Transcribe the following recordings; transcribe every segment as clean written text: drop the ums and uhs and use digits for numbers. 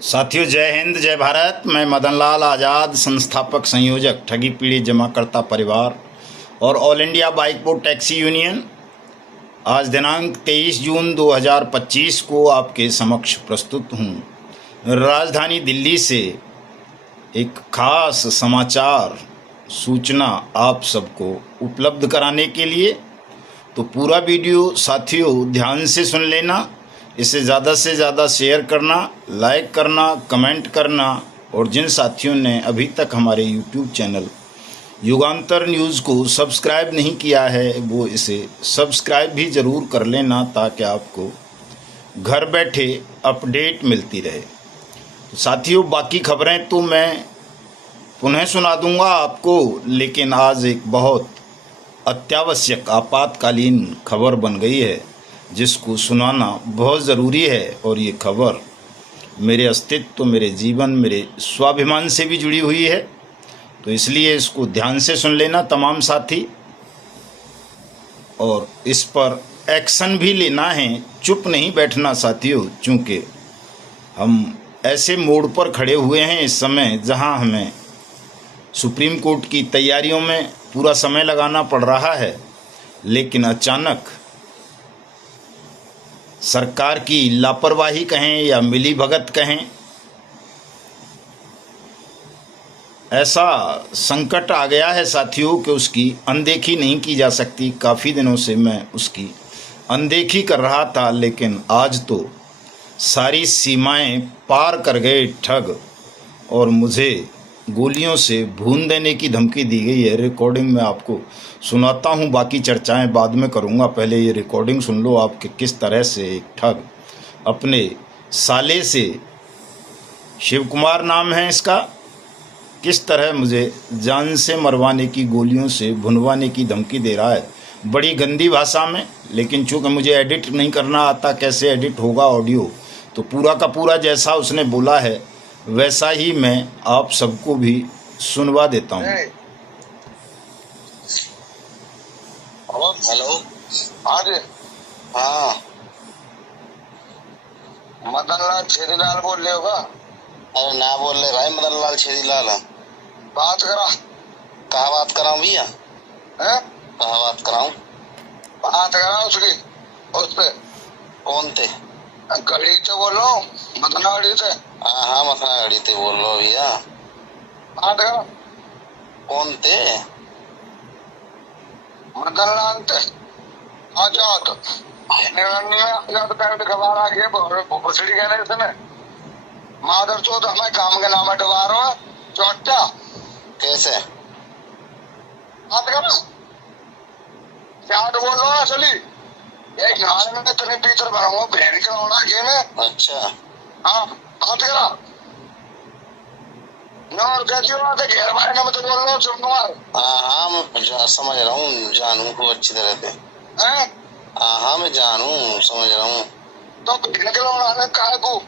साथियों, जय हिंद, जय भारत। मैं मदन लाल आज़ाद, संस्थापक संयोजक ठगी पीड़ित जमाकर्ता परिवार और all India bike board taxi union, आज दिनांक 23 जून 2025 को आपके समक्ष प्रस्तुत हूँ। राजधानी दिल्ली से एक खास समाचार सूचना आप सबको उपलब्ध कराने के लिए, तो पूरा वीडियो साथियों ध्यान से सुन लेना। इसे ज़्यादा से ज़्यादा शेयर करना, लाइक करना, कमेंट करना, और जिन साथियों ने अभी तक हमारे YouTube चैनल युगांतर न्यूज़ को सब्सक्राइब नहीं किया है वो इसे सब्सक्राइब भी ज़रूर कर लेना, ताकि आपको घर बैठे अपडेट मिलती रहे। तो साथियों, बाकी खबरें तो मैं पुनः सुना दूंगा आपको, लेकिन आज एक बहुत अत्यावश्यक आपातकालीन खबर बन गई है जिसको सुनाना बहुत ज़रूरी है। और ये खबर मेरे अस्तित्व, मेरे जीवन, मेरे स्वाभिमान से भी जुड़ी हुई है, तो इसलिए इसको ध्यान से सुन लेना तमाम साथी, और इस पर एक्शन भी लेना है। चुप नहीं बैठना साथियों, चूँकि हम ऐसे मोड़ पर खड़े हुए हैं इस समय जहां हमें सुप्रीम कोर्ट की तैयारियों में पूरा समय लगाना पड़ रहा है, लेकिन अचानक सरकार की लापरवाही कहें या मिलीभगत कहें, ऐसा संकट आ गया है साथियों कि उसकी अनदेखी नहीं की जा सकती। काफ़ी दिनों से मैं उसकी अनदेखी कर रहा था, लेकिन आज तो सारी सीमाएं पार कर गए ठग, और मुझे गोलियों से भून देने की धमकी दी गई है। रिकॉर्डिंग में आपको सुनाता हूं, बाकी चर्चाएं बाद में करूंगा। पहले ये रिकॉर्डिंग सुन लो आप कि किस तरह से एक ठग अपने साले से, शिव कुमार नाम है इसका, किस तरह मुझे जान से मरवाने की, गोलियों से भुनवाने की धमकी दे रहा है, बड़ी गंदी भाषा में। लेकिन चूँकि मुझे एडिट नहीं करना आता, कैसे एडिट होगा ऑडियो, तो पूरा का पूरा जैसा उसने बोला है वैसा ही मैं आप सबको भी सुनवा देता हूँ। हेलो, आज हाँ, मदन लाल छेदीलाल बोल रहे होगा? अरे ना बोल रहे भाई, मदन लाल छेदीलाल है। बात करा। कहाँ बात कराऊं भैया? कहाँ बात कराऊं? बात करा उसकी, उस पे। कौन थे? गली से बोल रहा हूँ, मदना गली से। हाँ, मदना गली से बोल रहा हूँ भैया। बात करा। कौन थे? मदन लाल थे। आजाद खबर आ गई भोसड़ी कहने से मैं माधर चौथ हमें काम के नाम हटवा रहा है। चौटा कैसे बात करा? क्या बोल रहा है असली? एक नाल में तेरे भीतर भरूंगा बहन के होना ये में। अच्छा हाँ, बात करा। और कैसी बात है? घेर मारने में तो बोल रहा हूँ शिव कुमार। हाँ, मैं समझ रहा हूँ, जानू को अच्छी तरह से। हाँ, मैं जानू, समझ रहा हूँ। तो बहन के लौड़ा कहा को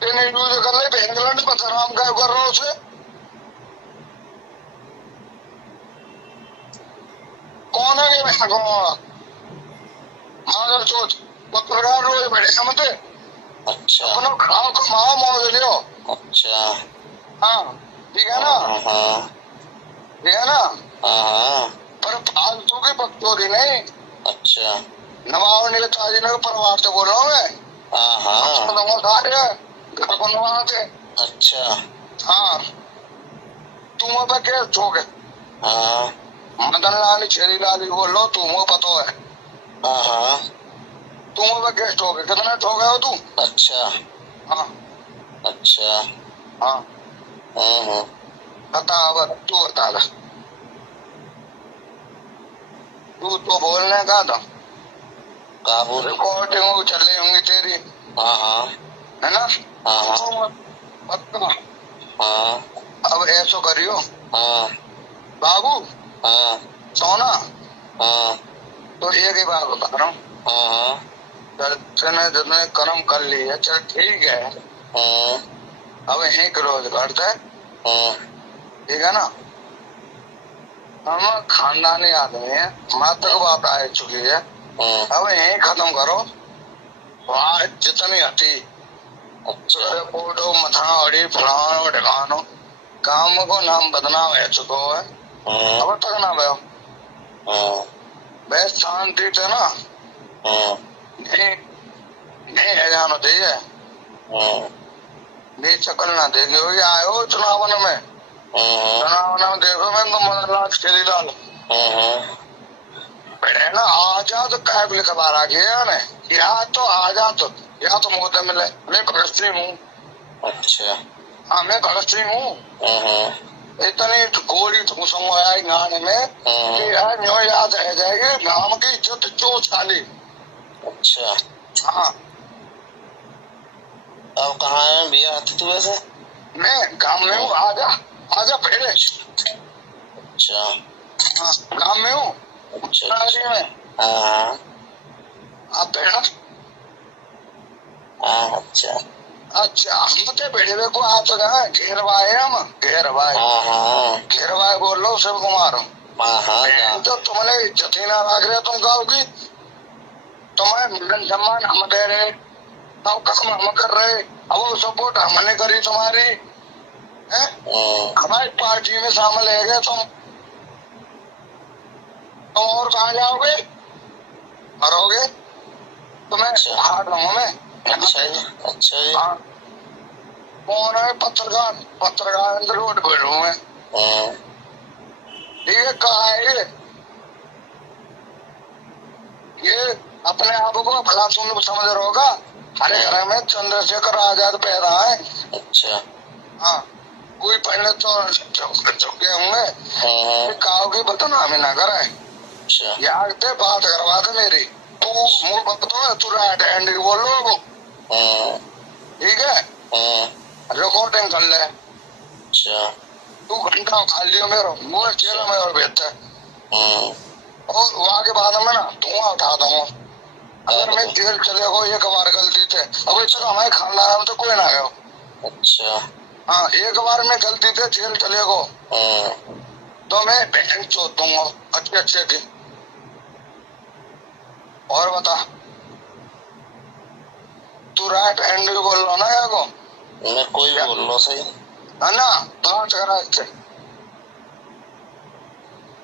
तेने यूज कर ले, बहन के लौड़ा पता नाम का कर रहा हूँ उसे। कौन है ये बहन को? माधर चौथ पत्रकार रोज बैठे मत। अच्छा, अपना खाओ कमाओ मौज लियो। अच्छा हाँ, ठीक है ना? हाँ, ठीक है ना? हाँ, पर फालतू की बकचोदी नहीं। अच्छा, नवाब नेताजी ने परिवार से बोल रहा हूँ मैं। घर बनवा थे। अच्छा हाँ, तुम पे केस ठोके। हाँ, मदन लाल छेदीलाल बोल लो, तुम्हें पता है। हाँ, तुम पे केस ठोके, कितने ठोके हो तू? अच्छा हाँ, अच्छा हाँ, बता, अब तू बता दे। तू तो बोलने का था, रिकॉर्डिंग चल रही होंगी तेरी। हाँ हाँ, है ना? हाँ पक्का। हाँ, अब ऐसा करियो। हाँ बाबू। हाँ सोना। हाँ, तो एक ही बात बता रहा हूँ। हाँ, जितने कर्म कर लिए, चल ठीक है। अब यही क्लोज करते। ठीक है ना? हम खानदानी आदमी है, मात्र बात आ चुकी है। अब यही खत्म करो। वहाँ जितनी हटी अच्छा फोटो मथाड़ी फलानो ढिकानो काम को नाम बदनाम है चुको है अब तक ना भयो बस शांति थे ना नहीं नहीं है जानो चाहिए नहीं चक्कर ना देखे हो आयो चुनावन में देखो मैं तो मदनलाल खेलीलाल बैठे ना आजाद कैब लिखवा रहा गया ने यहाँ तो आजाद यहाँ तो मुझे मिले मैं गृहस्थी हूँ अच्छा हाँ मैं गृहस्थी हूँ इतनी गोली घुसंग आया गाने में कि यार न्यो याद रह जाएगी गांव की इज्जत जो छाली अच्छा हाँ अब कहाँ है भैया तू वैसे मैं गांव में हूँ आजा आजा पहले अच्छा हाँ गांव में हूँ अच्छा में हाँ आप बैठा अच्छा अच्छा हम तो बैठे हुए को आप तो घेरवाए हम घेरवाए बोल लो शिव कुमार तो तुमने इज्जत ही ना रख रहे तुम गाँव की तुम्हें मिलन सम्मान हम दे रहे तब कसम हम कर रहे अब वो सपोर्ट हमने करी तुम्हारी है हमारी पार्टी में शामिल है गए तुम और कहाँ जाओगे मरोगे तुम्हें हार रहा मैं अच्छा जी हाँ कौन है पत्रकार रोड पर हूँ मैं ठीक है कहा है ये अपने आप को भला सुन समझ रहे होगा हरे घर में चंद्रशेखर आजाद पैदा है अच्छा हाँ कोई पहले तो चुके होंगे काव की बदनामी ना करे यार ते बात करवा दे मेरी तू मुंह बकतो तू राइट हैंड बोल लो ठीक है रिकॉर्डिंग कर ले अच्छा तू घंटा खा लियो मेरा मुझे चेहरा में और बेहतर और वहाँ के बाद में ना धुआं उठा दूंगा अगर मैं जेल चले गो एक बार गलती थे अब इस हमारे खानदान में तो कोई ना गयो अच्छा हाँ एक बार में गलती थे जेल चले गो तो मैं बहन चोट दूंगा अच्छे की और बता तू राइट हैंड बोल लो ना या को मैं कोई भी बोल लो सही है ना बात करा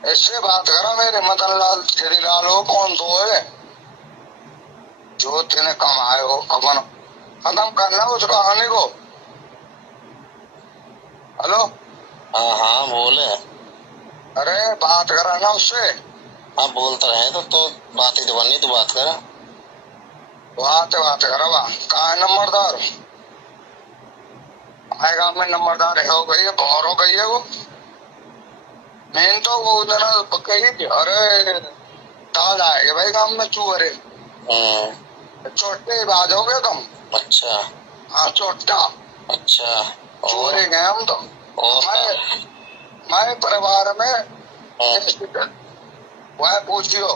इससे बात करा मेरे मदनलाल खेरीलाल हो कौन तो है जो तेने कमाए हो अपन खत्म करना उस कहानी को हेलो हाँ हाँ बोले अरे बात करा ना उससे हाँ बोलते रहे तो बात ही तो बननी तो बात करा बात करा वाह कहा है नंबरदार आएगा में नंबरदार है हो गई है बहुत हो गई है वो मेन तो वो जना कही अरे ताज आएगा भाई काम में चूहरे छोटे बाजोगे तुम अच्छा हाँ छोटा अच्छा चूहरे गए हम तो हमारे परिवार में वह पूछियो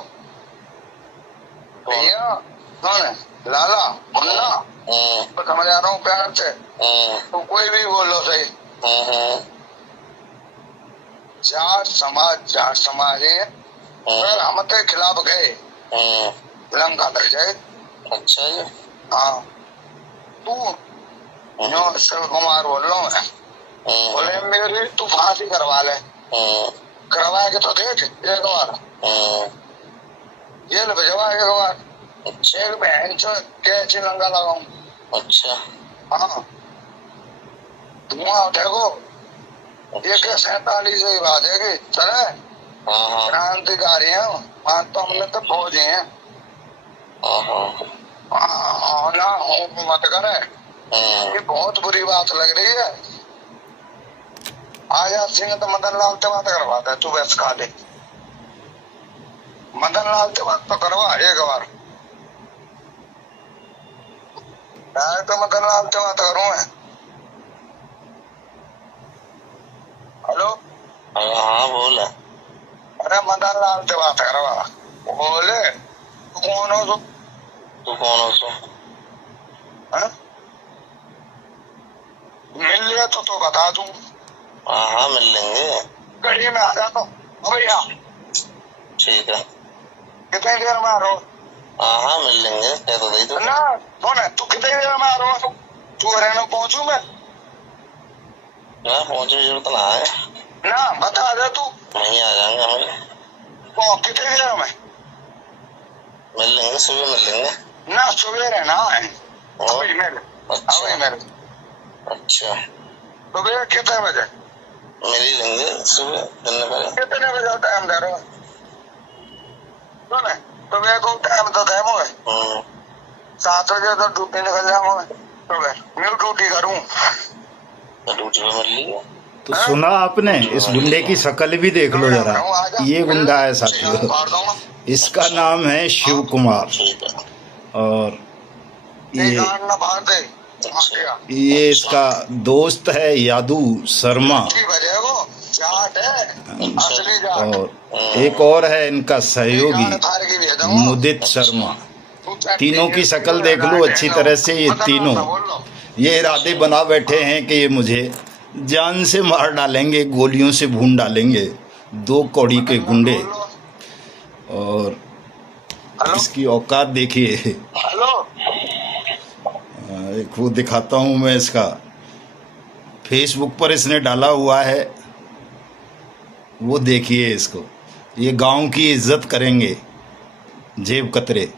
भैया कौन है लाला मुन्ना तो समझ आ रहा हूँ प्यार से तो कोई भी बोलो सही चार समाज है अगर हम के खिलाफ गए लंका तक जाए अच्छा जी हाँ तू शिव कुमार बोल रहा हूँ बोले मेरी तू फांसी करवा ले करवा के तो देख एक बार जेल भिजवा एक बार एक बहन से कैसी लंगा लगाऊं अच्छा हाँ धुआं उठेगो 147 से बाजेगी चले क्रांतिकारी है तो हमने तो फौजी हैं ना मत करे ये बहुत बुरी बात लग रही है आजाद सिंह तो मदनलाल से बात करवाता है तू बस खा ले मदनलाल से बात तो करवा एक बार तो मदनलाल से बात करूं मैं हेलो हाँ बोले अरे मदनलाल से बात करवा बोले तू कौन हो मिल लिया तो बता दूं हाँ मिल लेंगे गड़ी में आ जाता हूँ भैया ठीक है कितनी देर में आ रहा हूँ हाँ मिल लेंगे कह तो दे दो ना कौन है तू कितनी देर में आ रहा हूँ तू हरियाणा पहुंचू मैं ना पहुंचे जरूरत ना है ना, बता दे तू। नहीं आ जाएंगे हम कितने गया मैं मिल लेंगे सुबह मिल लेंगे ना, सुबह रहना है और अभी मेरे अच्छा सुबह कितने बजे मिल ही लेंगे सुबह दिन में कितने बजे टाइम दे रहे हो सुने सुबह को टाइम तो दे मुझे 7 बजे तो ड्यूटी निकल जाऊंगा सुबह मैं ड्यूटी करूँ ड्यूटी पे मिल लीजिए तो सुना आपने, इस गुंडे की शक्ल भी देख लो जरा। ये गुंडा है साथियों, इसका नाम है शिव कुमार ठीक है और ये इसका दोस्त है यादू शर्मा और एक और है इनका सहयोगी मुदित शर्मा। तीनों की शक्ल देख लो अच्छी तरह से। ये तीनों ये इरादे बना बैठे हैं कि ये मुझे जान से मार डालेंगे, गोलियों से भून डालेंगे। 2 कौड़ी के गुंडे। और इसकी औकात देखिए। एक वो दिखाता हूँ मैं, इसका फेसबुक पर इसने डाला हुआ है, वो देखिए इसको। ये गांव की इज्जत करेंगे जेब कतरे।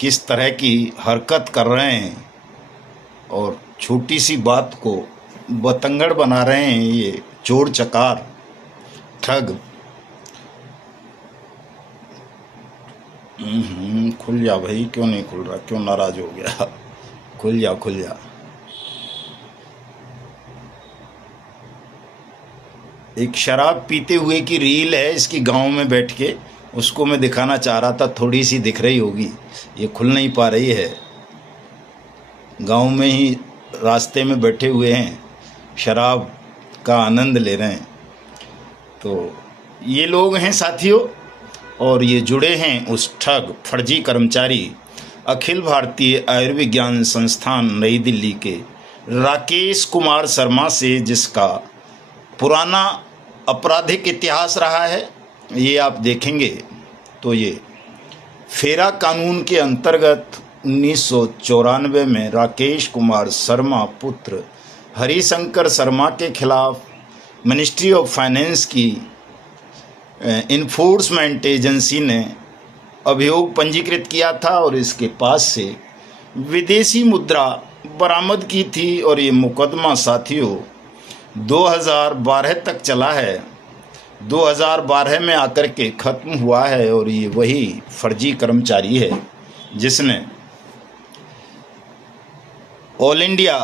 किस तरह की हरकत कर रहे हैं और छोटी सी बात को बतंगड़ बना रहे हैं ये चोर चकार ठग। खुल जा भाई, क्यों नहीं खुल रहा, क्यों नाराज हो गया? खुल जा खुल जा। एक शराब पीते हुए की रील है इसकी गांव में बैठ के, उसको मैं दिखाना चाह रहा था। थोड़ी सी दिख रही होगी, ये खुल नहीं पा रही है। गांव में ही रास्ते में बैठे हुए हैं, शराब का आनंद ले रहे हैं। तो ये लोग हैं साथियों, और ये जुड़े हैं उस ठग फर्जी कर्मचारी अखिल भारतीय आयुर्विज्ञान संस्थान नई दिल्ली के राकेश कुमार शर्मा से, जिसका पुराना आपराधिक इतिहास रहा है। ये आप देखेंगे तो ये फेरा कानून के अंतर्गत 1994 में राकेश कुमार शर्मा पुत्र हरिशंकर शर्मा के खिलाफ मिनिस्ट्री ऑफ फाइनेंस की इन्फोर्समेंट एजेंसी ने अभियोग पंजीकृत किया था और इसके पास से विदेशी मुद्रा बरामद की थी। और ये मुकदमा साथियों 2012 तक चला है, 2012 में आकर के ख़त्म हुआ है। और ये वही फर्जी कर्मचारी है जिसने all India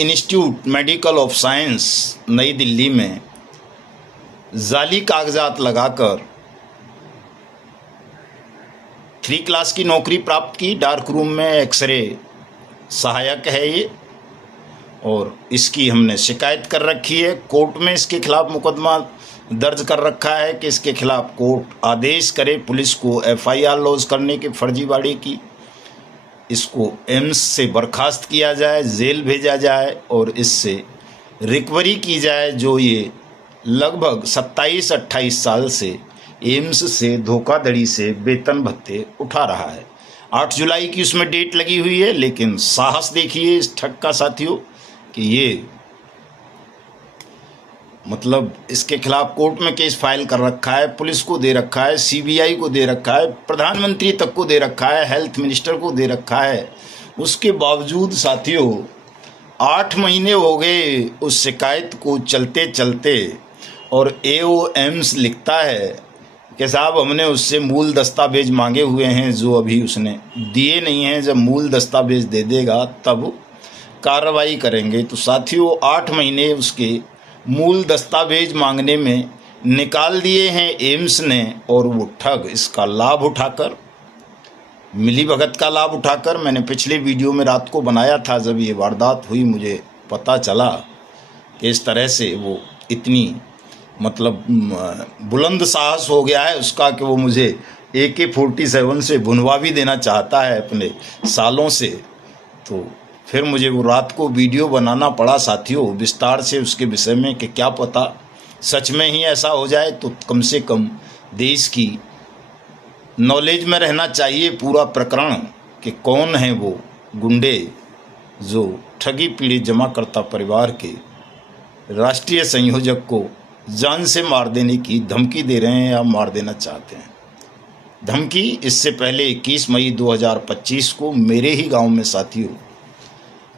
institute medical of science नई दिल्ली में जाली कागजात लगाकर 3 क्लास की नौकरी प्राप्त की। डार्क रूम में एक्सरे सहायक है ये, और इसकी हमने शिकायत कर रखी है। कोर्ट में इसके खिलाफ मुकदमा दर्ज कर रखा है कि इसके खिलाफ कोर्ट आदेश करे पुलिस को FIR लॉज करने की फर्जीवाड़े की, इसको एम्स से बर्खास्त किया जाए, जेल भेजा जाए और इससे रिकवरी की जाए, जो ये लगभग 27-28 साल से एम्स से धोखाधड़ी से वेतन भत्ते उठा रहा है। 8 जुलाई की उसमें डेट लगी हुई है, लेकिन साहस देखिए इस ठग का साथियों कि ये मतलब इसके खिलाफ कोर्ट में केस फाइल कर रखा है, पुलिस को दे रखा है, CBI को दे रखा है, प्रधानमंत्री तक को दे रखा है, हेल्थ मिनिस्टर को दे रखा है। उसके बावजूद साथियों 8 महीने हो गए उस शिकायत को चलते चलते, और AOMS लिखता है कि साहब हमने उससे मूल दस्तावेज मांगे हुए हैं जो अभी उसने दिए नहीं हैं, जब मूल दस्तावेज दे देगा तब कार्रवाई करेंगे। तो साथियों 8 महीने उसके मूल दस्तावेज मांगने में निकाल दिए हैं एम्स ने, और वो ठग इसका लाभ उठाकर, मिली भगत का लाभ उठाकर, मैंने पिछले वीडियो में रात को बनाया था जब ये वारदात हुई, मुझे पता चला कि इस तरह से वो इतनी मतलब बुलंद साहस हो गया है उसका कि वो मुझे AK-47 से भुनवा भी देना चाहता है अपने सालों से। तो फिर मुझे वो रात को वीडियो बनाना पड़ा साथियों विस्तार से उसके विषय में कि क्या पता सच में ही ऐसा हो जाए, तो कम से कम देश की नॉलेज में रहना चाहिए पूरा प्रकरण कि कौन है वो गुंडे जो ठगी पीड़ित जमाकर्ता परिवार के राष्ट्रीय संयोजक को जान से मार देने की धमकी दे रहे हैं या मार देना चाहते हैं। धमकी इससे पहले 21 मई 2025 को मेरे ही गांव में साथियों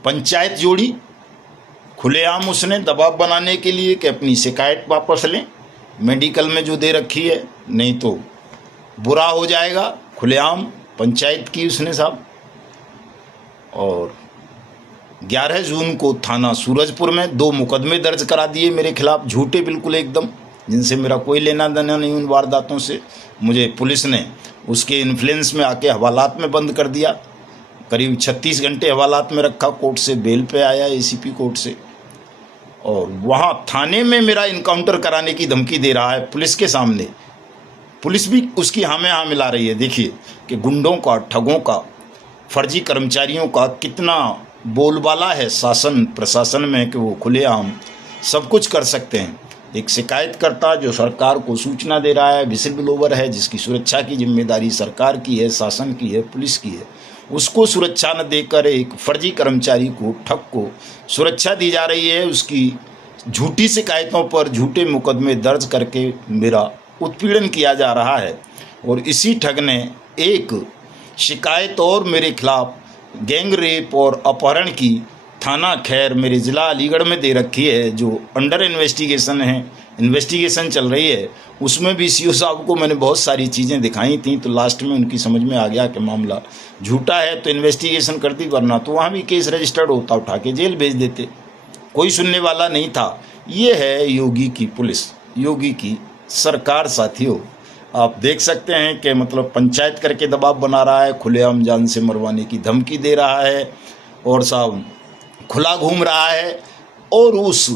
पंचायत जोड़ी। खुलेआम उसने दबाव बनाने के लिए कि अपनी शिकायत वापस लें, मेडिकल में जो दे रखी है, नहीं तो बुरा हो जाएगा। खुलेआम पंचायत की उसने साहब। और 11 जून को थाना सूरजपुर में 2 मुकदमे दर्ज करा दिए मेरे खिलाफ, झूठे बिल्कुल एकदम, जिनसे मेरा कोई लेना देना नहीं उन वारदातों से। मुझे पुलिस ने उसके इन्फ्लुएंस में आके हवालात में बंद कर दिया। करीब 36 घंटे हवालात में रखा, कोर्ट से बेल पे आया एसीपी कोर्ट से। और वहाँ थाने में मेरा इनकाउंटर कराने की धमकी दे रहा है पुलिस के सामने। पुलिस भी उसकी हाँ में हाँ मिला रही है। देखिए कि गुंडों का, ठगों का, फर्जी कर्मचारियों का कितना बोलबाला है शासन प्रशासन में कि वो खुलेआम सब कुछ कर सकते हैं। एक शिकायतकर्ता जो सरकार को सूचना दे रहा है, विसिल ब्लोवर है, जिसकी सुरक्षा की जिम्मेदारी सरकार की है, शासन की है, पुलिस की है, उसको सुरक्षा न देकर एक फर्जी कर्मचारी को, ठग को सुरक्षा दी जा रही है। उसकी झूठी शिकायतों पर झूठे मुकदमे दर्ज करके मेरा उत्पीड़न किया जा रहा है। और इसी ठग ने एक शिकायत और मेरे खिलाफ गैंग रेप और अपहरण की थाना खैर मेरे ज़िला अलीगढ़ में दे रखी है, जो अंडर इन्वेस्टिगेशन है, इन्वेस्टिगेशन चल रही है। उसमें भी सीओ साहब को मैंने बहुत सारी चीज़ें दिखाई थी, तो लास्ट में उनकी समझ में आ गया कि मामला झूठा है, तो इन्वेस्टिगेशन कर दी, वरना तो वहाँ भी केस रजिस्टर्ड होता, उठा के जेल भेज देते, कोई सुनने वाला नहीं था। ये है योगी की पुलिस, योगी की सरकार साथियों। आप देख सकते हैं कि मतलब पंचायत करके दबाव बना रहा है, खुलेआम जान से मरवाने की धमकी दे रहा है, और साहब खुला घूम रहा है। और उस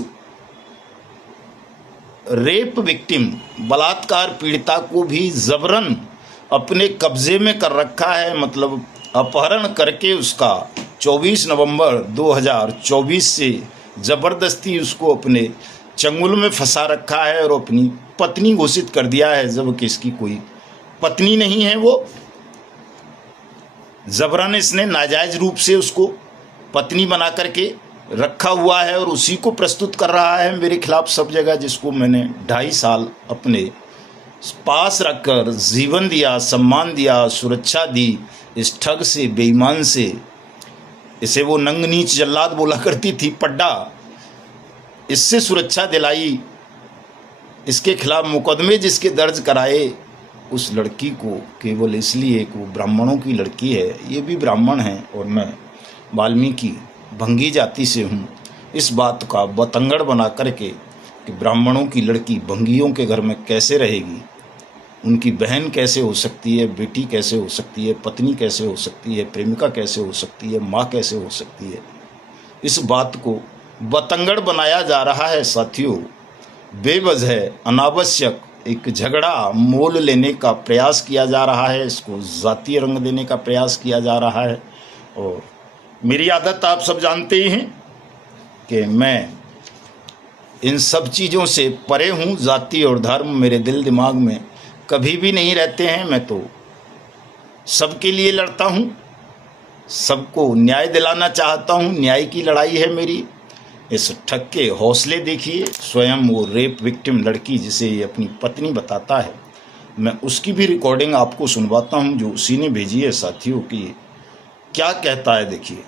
रेप विक्टिम, बलात्कार पीड़िता को भी जबरन अपने कब्जे में कर रखा है। मतलब अपहरण करके उसका 24 नवंबर 2024 से ज़बरदस्ती उसको अपने चंगुल में फंसा रखा है और अपनी पत्नी घोषित कर दिया है, जबकि इसकी कोई पत्नी नहीं है। वो जबरन इसने नाजायज रूप से उसको पत्नी बना करके रखा हुआ है और उसी को प्रस्तुत कर रहा है मेरे खिलाफ सब जगह, जिसको मैंने 2.5 साल अपने पास रखकर जीवन दिया, सम्मान दिया, सुरक्षा दी। इस ठग से, बेईमान से, इसे वो नंग नीच जल्लाद बोला करती थी, पड्डा, इससे सुरक्षा दिलाई। इसके खिलाफ मुकदमे जिसके दर्ज कराए, उस लड़की को केवल इसलिए कि वो ब्राह्मणों की लड़की है, ये भी ब्राह्मण है और मैं वाल्मीकि भंगी जाति से हूँ, इस बात का बतंगड़ बना करके कि ब्राह्मणों की लड़की भंगियों के घर में कैसे रहेगी, उनकी बहन कैसे हो सकती है, बेटी कैसे हो सकती है, पत्नी कैसे हो सकती है, प्रेमिका कैसे हो सकती है, माँ कैसे हो सकती है, इस बात को बतंगड़ बनाया जा रहा है साथियों। बेवजह अनावश्यक एक झगड़ा मोल लेने का प्रयास किया जा रहा है, इसको जातीय रंग देने का प्रयास किया जा रहा है। और मेरी आदत आप सब जानते ही हैं कि मैं इन सब चीज़ों से परे हूँ। जाति और धर्म मेरे दिल दिमाग में कभी भी नहीं रहते हैं। मैं तो सबके लिए लड़ता हूँ, सबको न्याय दिलाना चाहता हूँ, न्याय की लड़ाई है मेरी। इस ठग के हौसले देखिए, स्वयं वो रेप विक्टिम लड़की जिसे ये अपनी पत्नी बताता है, मैं उसकी भी रिकॉर्डिंग आपको सुनवाता हूँ जो उसी ने भेजी है साथियों की। क्या कहता है देखिए।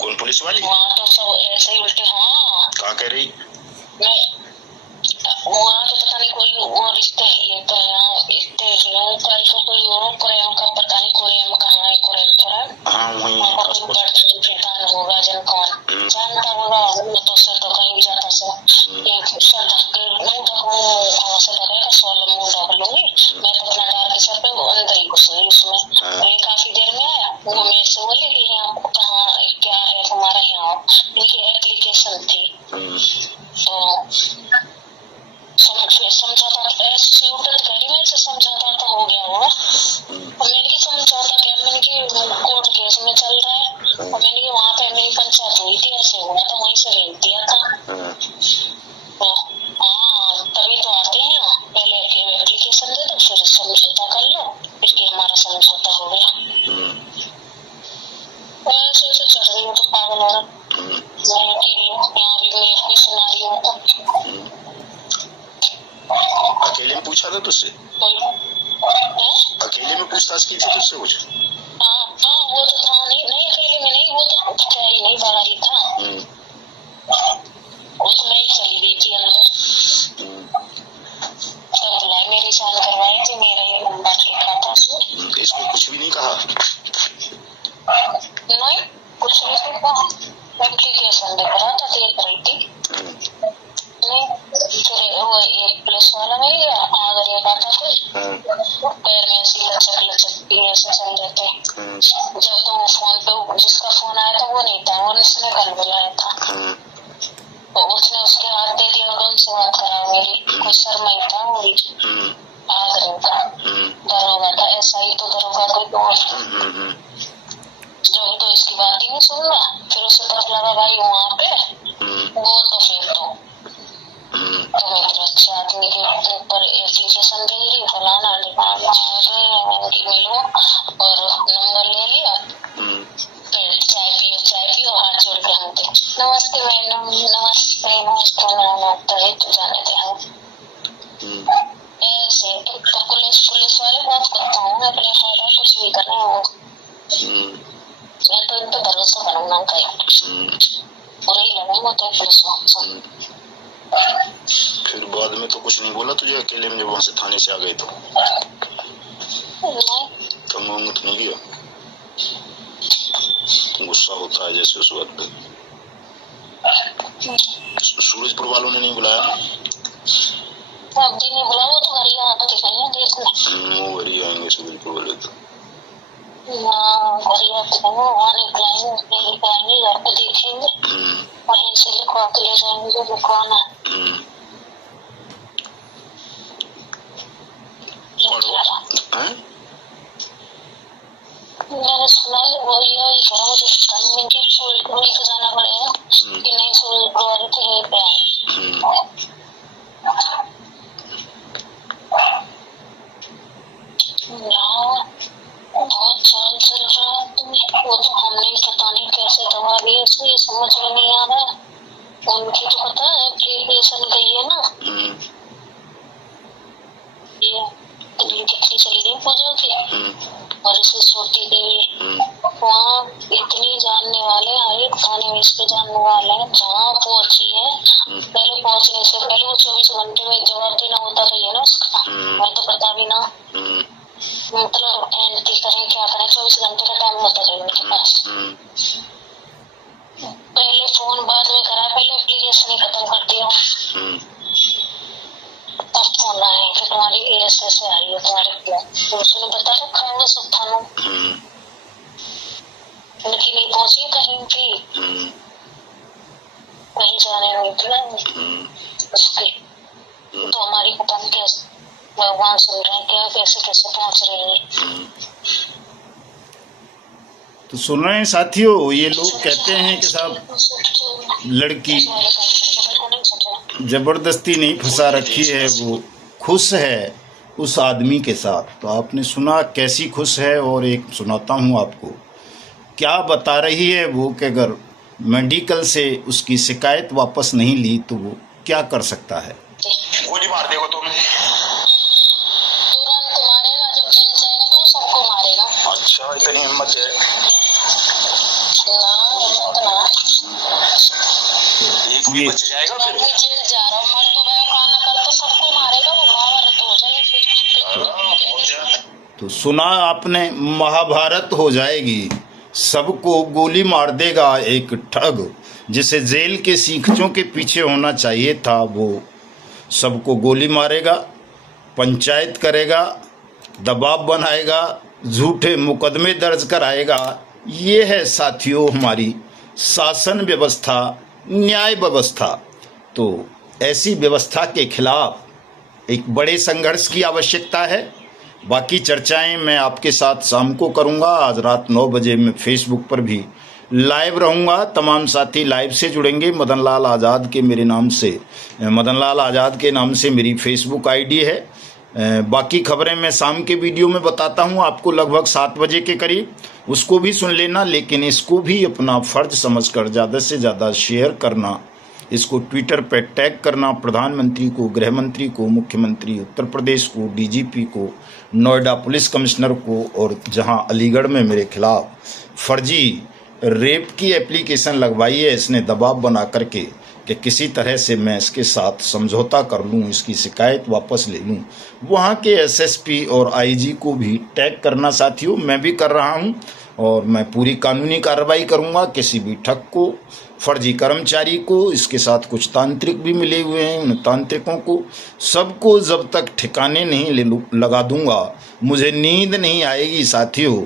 कौन पुलिस वाली? वहाँ तो सब ऐसे ही उल्टे। हाँ, क्या कह रही? मैं वहाँ तो पता नहीं कोई वो रिश्ते, ये तो यहाँ रिश्ते का इसको कोई और प्रेम का पता नहीं, प्रेम कहाँ है, प्रेम थोड़ा हाँ वही वहाँ पर कोई दर्द प्रधान होगा, जन कौन जानता होगा। वो तो से तो कहीं भी जाता से एक सदा के मुंह ढक, वो सदा का सोल मुंह ढक लूंगी मैं तो अपना डाल के सर पे, वो अंदर ही घुस गई उसमें। और ये काफी देर में आया, वो मेरे से बोले कि यहाँ कहाँ क्या है तुम्हारा, यहाँ इनकी एप्लीकेशन थी। तो समझौता ऐसे गली में से समझौता तो हो गया होगा। और मैंने की समझौता क्या, मैंने की कोर्ट केस में चल रहा है और मैंने की वहाँ पे मेरी पंचायत हुई थी, ऐसे हुआ था, वहीं से रेट दिया था। हाँ तभी तो आते हैं, पहले एप्लीकेशन दे दो फिर समझौता कर लो, फिर हमारा समझौता हो गया। ऐसे ऐसे चल रही हो तो पागल औरत, यहाँ भी मैं सुना रही हूँ। अकेले में पूछा था तुझसे? अकेले में पूछताछ की थी तुझसे कुछ? हाँ वो तो था, नहीं अकेले में नहीं, वो तो क्या ही नहीं बाहरी था, उसमें ही चली गई थी अंदर। सब बुलाए, मेरी जान करवाई थी, मेरा ये लंबा लिखा था उसमें। इसको कुछ भी नहीं कहा? नहीं कुछ नहीं कहा, एप्लीकेशन देख रहा था, देख रही थी। नहीं फिर वो एक पुलिस वाला मिल गया, अगर ये बात कोई पैर में ऐसी लचक ऐसे चल रहे थे। जब तो वो फोन पे, जिसका फोन आया था वो नहीं था, वो उसने कल बुलाया था, तो उसने उसके हाथ दे दिया और उनसे बात करा मेरी, कोई शर्मा ही था वो भी, आगरे का दरोगा था, ऐसा ही तो दरोगा कोई जब तो इसकी बात ही नहीं सुनना, फिर उसे पता लगा भाई वहाँ पे वो तो फिर तो अच्छे आदमी के ऊपर एप्लीकेशन दे दी, फलाना मिलो और नंबर ले लिया, फिर चाय पियो हाथ जोड़ के हम थे, नमस्ते मैडम, नमस्ते तो जाने दे हम ऐसे। तो पुलिस वाले बहुत करता हूँ मैं, अपने फायदा कुछ भी करना हो, मैं तो इन पे भरोसा करूँगा कहीं पूरा ही लगूंगा तो पुलिस को। फिर बाद में तो कुछ नहीं बोला तुझे अकेले में जब वहाँ से थाने से आ गए तो? कम तो नहीं किया? गुस्सा होता है जैसे उस वक्त? सूरजपुर वालों ने नहीं बुलाया? अभी नहीं बुला, वो तो घर ही आते हैं देखने। वो घर ही आएंगे सूरजपुर वाले तो। घर ही आते हैं, वहाँ निकलाएंगे घर पे देखेंगे, वहीं से लिखवा के ले जाएंगे जो लिखवाना है। मैंने सुना वो यही करा, मुझे कहीं की सूरजपुर ही तो जाना पड़ेगा कि नहीं, सूरजपुर वाले तो यहीं पे आए। बहुत साल चल रहा है, वो तो हमने पता नहीं कैसे दवा ली, इसलिए समझ में नहीं आ रहा। उनकी तो पता है एप्लीकेशन गई है ना, ये कितनी चली गई पूजा की, और इसे छोटी देवी वहाँ इतनी जानने वाले हर एक थाने में इसके जानने वाले हैं, जहाँ पहुंची है पहले पहुंचने से पहले वो 24 घंटे में जवाब देना होता था ना उसका, मैं तो पता भी ना, मतलब एंट्री करें क्या करें, 24 घंटे का टाइम होता है उनके पास। पहले फोन बाद में करा, पहले एप्लीकेशन ही खत्म कर दिया, तब फोन आए कि तुम्हारी ASS आई है तुम्हारे प्लान, तो उसने बता रखा होगा सब थानों, उनकी नहीं पहुंची कहीं भी, कहीं जाने नहीं दिया उसके, तो हमारी पता नहीं कैसे भगवान सुन रहे हैं, क्या कैसे कैसे पहुंच रहे हैं। तो सुन रहे हैं साथियों, ये लोग कहते हैं कि साहब लड़की जबरदस्ती नहीं फंसा रखी है, वो खुश है उस आदमी के साथ। तो आपने सुना कैसी खुश है, और एक सुनाता हूँ आपको क्या बता रही है वो, कि अगर मेडिकल से उसकी शिकायत वापस नहीं ली तो वो क्या कर सकता है। गोली मार देगा तुम? तुरंत मारेगा, जब जीत जाएगा तो सबको मारेगा। अच्छा इतनी हिम्मत है? एक भी बच जाएगा फिर? जेल जा रहा हूँ, मर तो गया, खाना कर तो सबको मारेगा, वो महाभारत हो जाएगी। तो सुना आपने, महाभारत हो जाएगी, सबको गोली मार देगा एक ठग, जिसे जेल के सीखचों के पीछे होना चाहिए था, वो सबको गोली मारेगा, पंचायत करेगा, दबाव बनाएगा, झूठे मुकदमे दर्ज कराएगा। ये है साथियों हमारी शासन व्यवस्था, न्याय व्यवस्था। तो ऐसी व्यवस्था के खिलाफ एक बड़े संघर्ष की आवश्यकता है। बाकी चर्चाएं मैं आपके साथ शाम को करूंगा। आज रात 9 बजे मैं फेसबुक पर भी लाइव रहूंगा। तमाम साथी लाइव से जुड़ेंगे। मदन लाल आज़ाद के मेरे नाम से, मदन लाल आज़ाद के नाम से मेरी फेसबुक आईडी है। बाकी खबरें मैं शाम के वीडियो में बताता हूं आपको, लगभग 7 बजे के करीब। उसको भी सुन लेना, लेकिन इसको भी अपना फ़र्ज समझकर ज़्यादा से ज़्यादा शेयर करना, इसको ट्विटर पर टैग करना। प्रधानमंत्री को, गृह मंत्री को, मुख्यमंत्री उत्तर प्रदेश को, डीजीपी को, नोएडा पुलिस कमिश्नर को, और जहां अलीगढ़ में मेरे खिलाफ फर्जी रेप की एप्लीकेशन लगवाई है इसने दबाव बना करके कि किसी तरह से मैं इसके साथ समझौता कर लूं, इसकी शिकायत वापस ले लूं, वहां के एसएसपी और आईजी को भी टैग करना साथियों। मैं भी कर रहा हूं और मैं पूरी कानूनी कार्रवाई करूंगा। किसी भी ठग को, फर्जी कर्मचारी को, इसके साथ कुछ तांत्रिक भी मिले हुए हैं, उन तांत्रिकों को सबको जब तक ठिकाने नहीं लगा दूंगा मुझे नींद नहीं आएगी साथियों।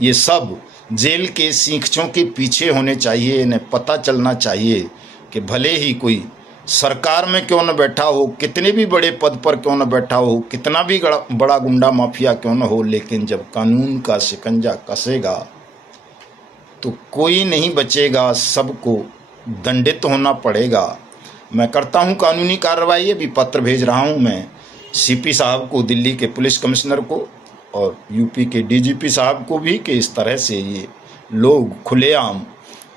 ये सब जेल के सींखचों के पीछे होने चाहिए। इन्हें पता चलना चाहिए कि भले ही कोई सरकार में क्यों न बैठा हो, कितने भी बड़े पद पर क्यों न बैठा हो, कितना भी बड़ा गुंडा माफिया क्यों न हो, लेकिन जब कानून का शिकंजा कसेगा तो कोई नहीं बचेगा, सबको दंडित होना पड़ेगा। मैं करता हूं कानूनी कार्रवाई। अभी पत्र भेज रहा हूं मैं सीपी साहब को, दिल्ली के पुलिस कमिश्नर को, और यूपी के डीजीपी साहब को भी, कि इस तरह से ये लोग खुलेआम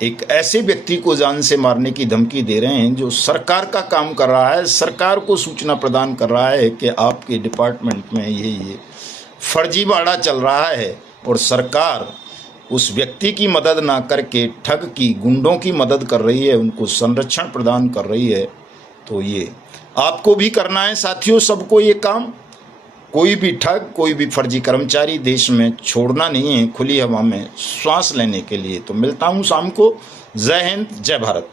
एक ऐसे व्यक्ति को जान से मारने की धमकी दे रहे हैं जो सरकार का काम कर रहा है, सरकार को सूचना प्रदान कर रहा है कि आपके डिपार्टमेंट में ये फर्जीवाड़ा चल रहा है, और सरकार उस व्यक्ति की मदद ना करके ठग की, गुंडों की मदद कर रही है, उनको संरक्षण प्रदान कर रही है। तो ये आपको भी करना है साथियों, सबको ये काम। कोई भी ठग, कोई भी फर्जी कर्मचारी देश में छोड़ना नहीं है खुली हवा में सांस लेने के लिए। तो मिलता हूं शाम को। जय हिंद, जय भारत।